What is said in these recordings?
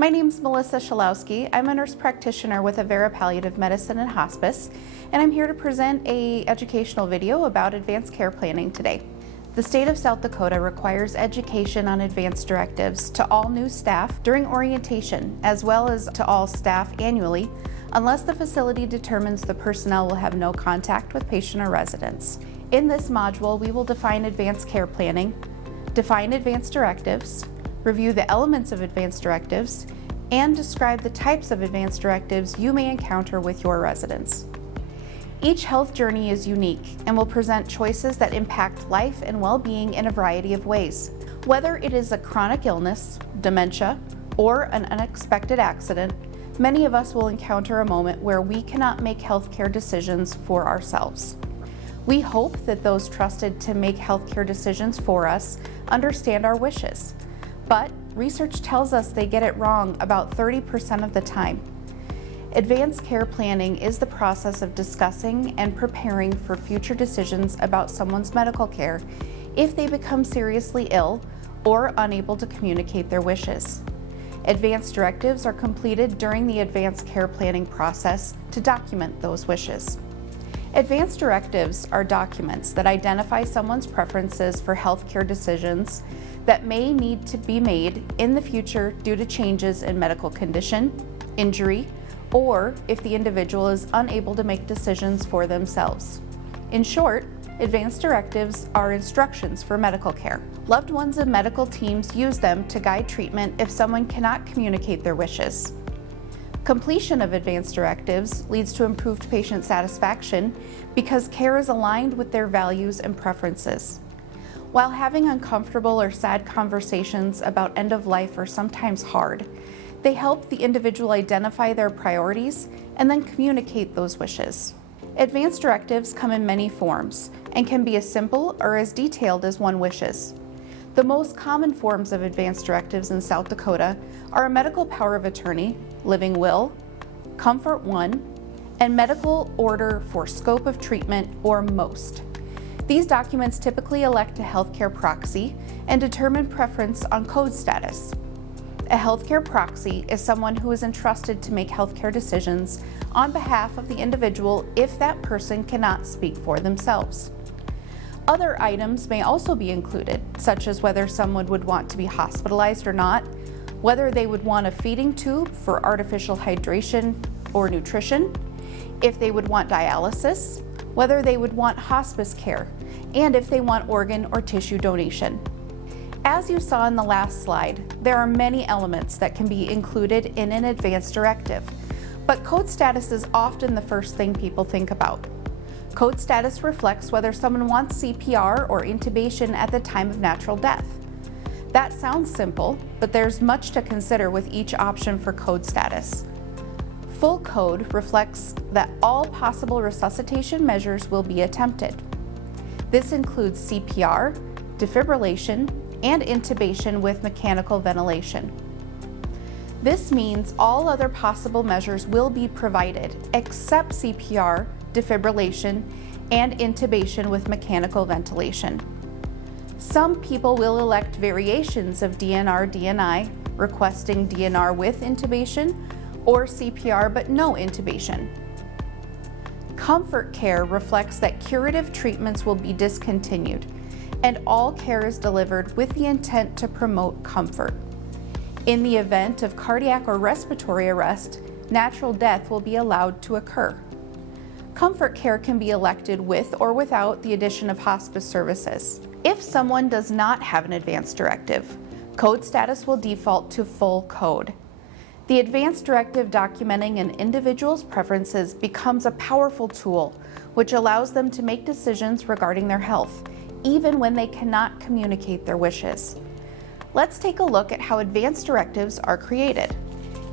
My name's Melissa Shalowski. I'm a nurse practitioner with Avera Palliative Medicine and Hospice, and I'm here to present an educational video about advanced care planning today. The state of South Dakota requires education on advanced directives to all new staff during orientation, as well as to all staff annually, unless the facility determines the personnel will have no contact with patient or residents. In this module, we will define advanced care planning, define advanced directives, review the elements of advanced directives, and describe the types of advanced directives you may encounter with your residents. Each health journey is unique and will present choices that impact life and well-being in a variety of ways. Whether it is a chronic illness, dementia, or an unexpected accident, many of us will encounter a moment where we cannot make healthcare decisions for ourselves. We hope that those trusted to make healthcare decisions for us understand our wishes. But research tells us they get it wrong about 30% of the time. Advanced care planning is the process of discussing and preparing for future decisions about someone's medical care if they become seriously ill or unable to communicate their wishes. Advanced directives are completed during the advanced care planning process to document those wishes. Advanced directives are documents that identify someone's preferences for healthcare decisions that may need to be made in the future due to changes in medical condition, injury, or if the individual is unable to make decisions for themselves. In short, advanced directives are instructions for medical care. Loved ones and medical teams use them to guide treatment if someone cannot communicate their wishes. Completion of advanced directives leads to improved patient satisfaction because care is aligned with their values and preferences. While having uncomfortable or sad conversations about end of life are sometimes hard, they help the individual identify their priorities and then communicate those wishes. Advanced directives come in many forms and can be as simple or as detailed as one wishes. The most common forms of advanced directives in South Dakota are a medical power of attorney, living will, comfort one, and medical order for scope of treatment, or MOST. These documents typically elect a healthcare proxy and determine preference on code status. A healthcare proxy is someone who is entrusted to make healthcare decisions on behalf of the individual if that person cannot speak for themselves. Other items may also be included, such as whether someone would want to be hospitalized or not, whether they would want a feeding tube for artificial hydration or nutrition, if they would want dialysis, whether they would want hospice care, and if they want organ or tissue donation. As you saw in the last slide, there are many elements that can be included in an advanced directive, but code status is often the first thing people think about. Code status reflects whether someone wants CPR or intubation at the time of natural death. That sounds simple, but there's much to consider with each option for code status. Full code reflects that all possible resuscitation measures will be attempted. This includes CPR, defibrillation, and intubation with mechanical ventilation. This means all other possible measures will be provided except CPR, defibrillation, and intubation with mechanical ventilation. Some people will elect variations of DNR/DNI, requesting DNR with intubation, or CPR but no intubation. Comfort care reflects that curative treatments will be discontinued, and all care is delivered with the intent to promote comfort. In the event of cardiac or respiratory arrest, natural death will be allowed to occur. Comfort care can be elected with or without the addition of hospice services. If someone does not have an advanced directive, code status will default to full code. The advanced directive documenting an individual's preferences becomes a powerful tool, which allows them to make decisions regarding their health, even when they cannot communicate their wishes. Let's take a look at how advanced directives are created.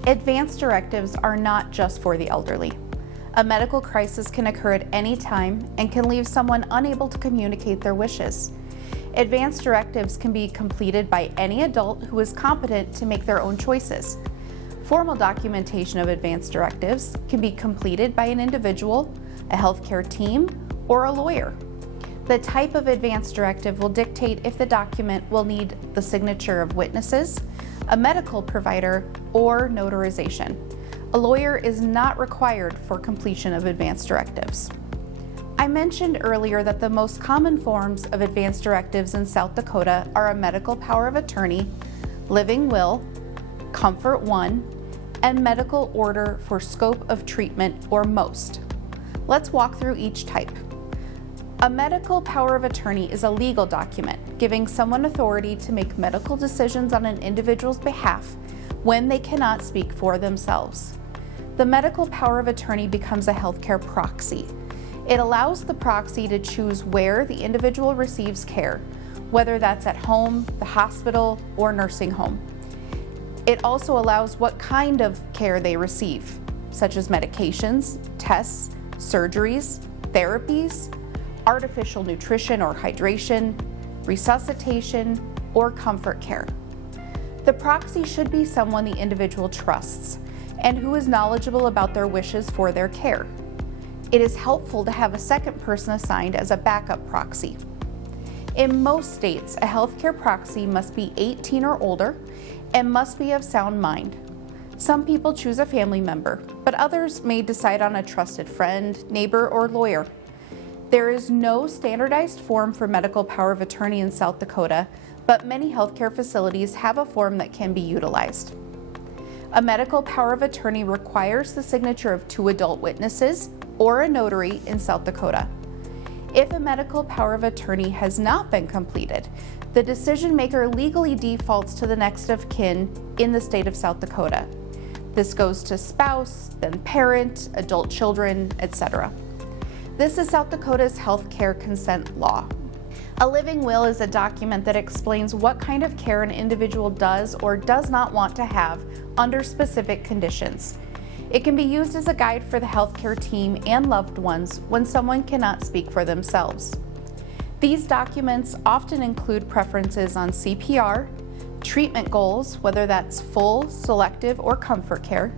Advanced directives are not just for the elderly. A medical crisis can occur at any time and can leave someone unable to communicate their wishes. Advanced directives can be completed by any adult who is competent to make their own choices. Formal documentation of advanced directives can be completed by an individual, a healthcare team, or a lawyer. The type of advance directive will dictate if the document will need the signature of witnesses, a medical provider, or notarization. A lawyer is not required for completion of advance directives. I mentioned earlier that the most common forms of advance directives in South Dakota are a medical power of attorney, living will, comfort one, and medical order for scope of treatment, or MOST. Let's walk through each type. A medical power of attorney is a legal document giving someone authority to make medical decisions on an individual's behalf when they cannot speak for themselves. The medical power of attorney becomes a healthcare proxy. It allows the proxy to choose where the individual receives care, whether that's at home, the hospital, or nursing home. It also allows what kind of care they receive, such as medications, tests, surgeries, therapies, artificial nutrition or hydration, resuscitation, or comfort care. The proxy should be someone the individual trusts and who is knowledgeable about their wishes for their care. It is helpful to have a second person assigned as a backup proxy. In most states, a healthcare proxy must be 18 or older and must be of sound mind. Some people choose a family member, but others may decide on a trusted friend, neighbor, or lawyer. There is no standardized form for medical power of attorney in South Dakota, but many healthcare facilities have a form that can be utilized. A medical power of attorney requires the signature of 2 adult witnesses or a notary in South Dakota. If a medical power of attorney has not been completed, the decision maker legally defaults to the next of kin in the state of South Dakota. This goes to spouse, then parent, adult children, etc. This is South Dakota's healthcare consent law. A living will is a document that explains what kind of care an individual does or does not want to have under specific conditions. It can be used as a guide for the healthcare team and loved ones when someone cannot speak for themselves. These documents often include preferences on CPR, treatment goals, whether that's full, selective, or comfort care,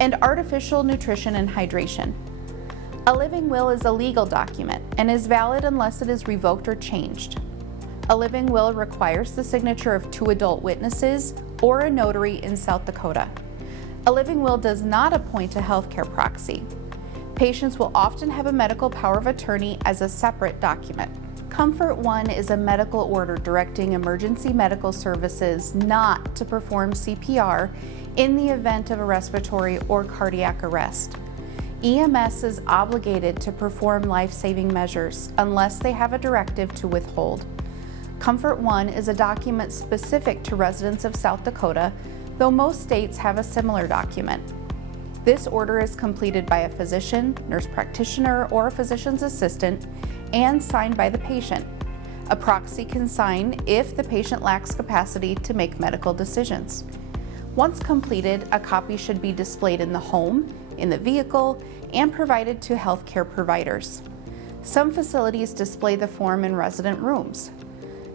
and artificial nutrition and hydration. A living will is a legal document and is valid unless it is revoked or changed. A living will requires the signature of 2 adult witnesses or a notary in South Dakota. A living will does not appoint a healthcare proxy. Patients will often have a medical power of attorney as a separate document. Comfort 1 is a medical order directing emergency medical services not to perform CPR in the event of a respiratory or cardiac arrest. EMS is obligated to perform life-saving measures unless they have a directive to withhold. Comfort 1 is a document specific to residents of South Dakota, though most states have a similar document. This order is completed by a physician, nurse practitioner, or a physician's assistant and signed by the patient. A proxy can sign if the patient lacks capacity to make medical decisions. Once completed, a copy should be displayed in the home, in the vehicle, and provided to healthcare providers. Some facilities display the form in resident rooms.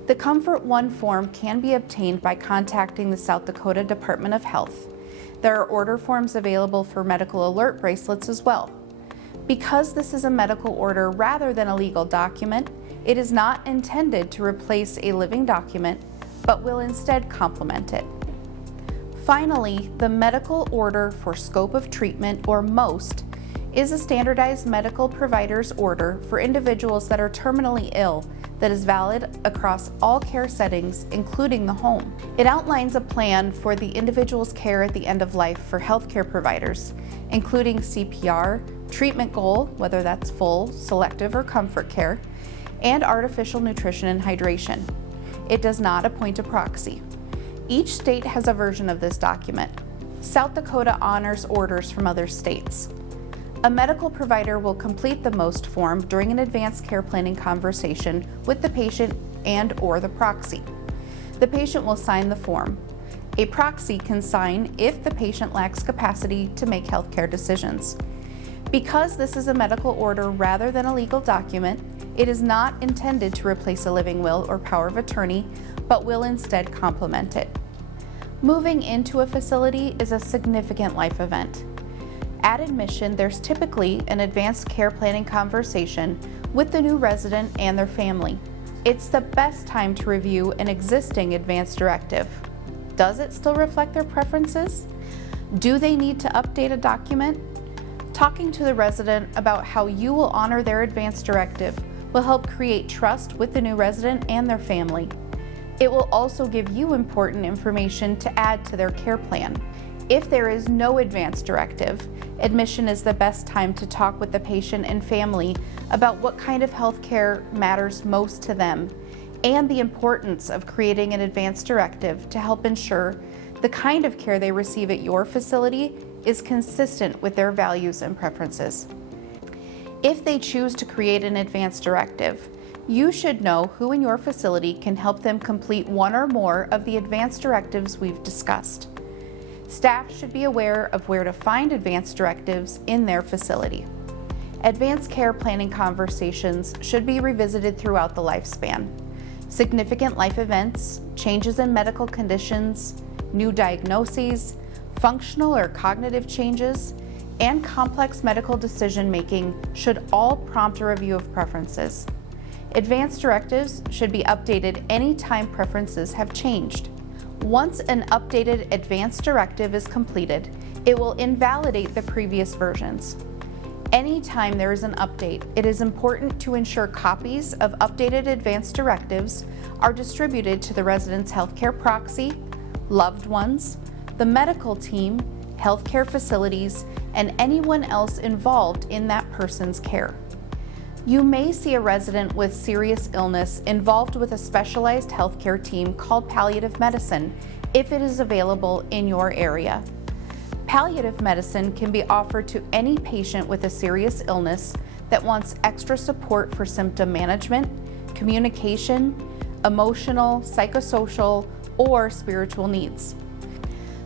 The Comfort 1 form can be obtained by contacting the South Dakota Department of Health. There are order forms available for medical alert bracelets as well. Because this is a medical order rather than a legal document, it is not intended to replace a living document, but will instead complement it. Finally, the medical order for scope of treatment, or MOST, is a standardized medical provider's order for individuals that are terminally ill that is valid across all care settings, including the home. It outlines a plan for the individual's care at the end of life for healthcare providers, including CPR, treatment goal, whether that's full, selective, or comfort care, and artificial nutrition and hydration. It does not appoint a proxy. Each state has a version of this document. South Dakota honors orders from other states. A medical provider will complete the MOST form during an advanced care planning conversation with the patient and/or the proxy. The patient will sign the form. A proxy can sign if the patient lacks capacity to make healthcare decisions. Because this is a medical order rather than a legal document, it is not intended to replace a living will or power of attorney, but will instead complement it. Moving into a facility is a significant life event. At admission, there's typically an advanced care planning conversation with the new resident and their family. It's the best time to review an existing advance directive. Does it still reflect their preferences? Do they need to update a document? Talking to the resident about how you will honor their advance directive will help create trust with the new resident and their family. It will also give you important information to add to their care plan. If there is no advance directive, admission is the best time to talk with the patient and family about what kind of health care matters most to them and the importance of creating an advance directive to help ensure the kind of care they receive at your facility is consistent with their values and preferences. If they choose to create an advance directive, you should know who in your facility can help them complete one or more of the advance directives we've discussed. Staff should be aware of where to find advance directives in their facility. Advanced care planning conversations should be revisited throughout the lifespan. Significant life events, changes in medical conditions, new diagnoses, functional or cognitive changes, and complex medical decision-making should all prompt a review of preferences. Advance directives should be updated anytime preferences have changed. Once an updated advance directive is completed, it will invalidate the previous versions. Anytime there is an update, it is important to ensure copies of updated advance directives are distributed to the resident's healthcare proxy, loved ones, the medical team, healthcare facilities, and anyone else involved in that person's care. You may see a resident with serious illness involved with a specialized healthcare team called palliative medicine if it is available in your area. Palliative medicine can be offered to any patient with a serious illness that wants extra support for symptom management, communication, emotional, psychosocial, or spiritual needs.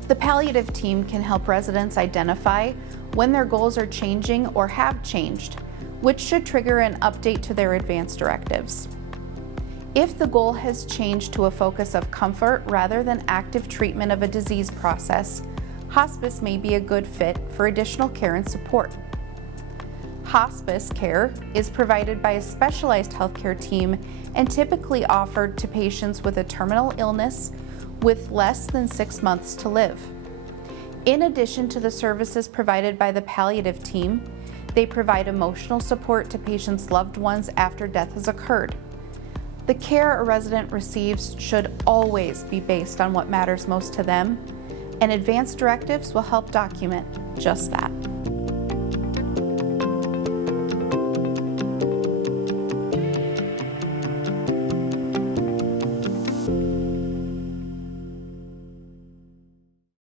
The palliative team can help residents identify when their goals are changing or have changed, which should trigger an update to their advance directives. If the goal has changed to a focus of comfort rather than active treatment of a disease process, hospice may be a good fit for additional care and support. Hospice care is provided by a specialized healthcare team and typically offered to patients with a terminal illness with less than 6 months to live. In addition to the services provided by the palliative team, they provide emotional support to patients' loved ones after death has occurred. The care a resident receives should always be based on what matters most to them, and advance directives will help document just that.